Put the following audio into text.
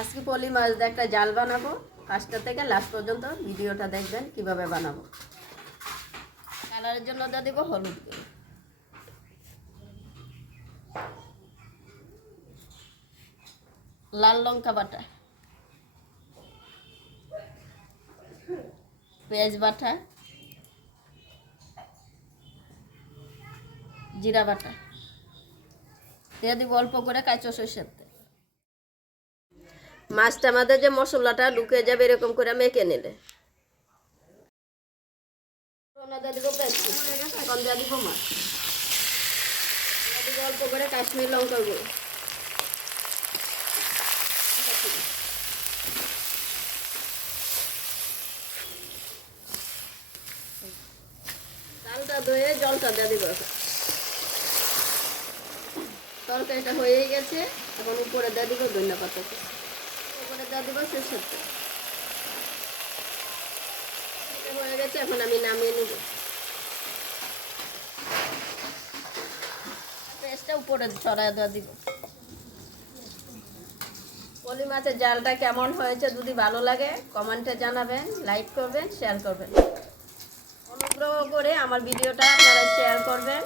আজকে পলি মাছ দিয়ে একটা জাল বানাবো। ফার্স্টটা থেকে লাস্ট পর্যন্ত ভিডিওটা দেখবেন কিভাবে বানাবো। কালারের জন্য দিয়ে দিব হলুদ গুঁড়ো, লাল লঙ্কা বাটা, পেঁয়াজ বাটা, জিরা বাটা দিয়ে দিব অল্প করে কাঁচা সরষের তেল। মাছটা আমাদের যে মশলাটা ঢুকে যাবে এরকম করে মেখে নিলে দিব এখন দিয়ে দিব মাছ, দিব অল্প করে কাশ্মীর লঙ্কার গুঁড়ো, চালটা ধুয়ে জলটা দিয়ে দিব। তরকারিটা হয়ে গেছে, এখন উপরে দিয়ে দিব ধনিয়া পাতা, উপরে দিয়ে দিব সরষের তেল। হয়ে গেছে, এখন আমি নামিয়ে নেব। পেঁয়াজটা উপরে ছড়ায় দিয়ে দিব। পলি মাছের জালটা কেমন হয়েছে যদি ভালো লাগে কমেন্টে জানাবেন, লাইক করবেন, শেয়ার করবেন। অনুগ্রহ করে আমার ভিডিওটা আপনারা শেয়ার করবেন।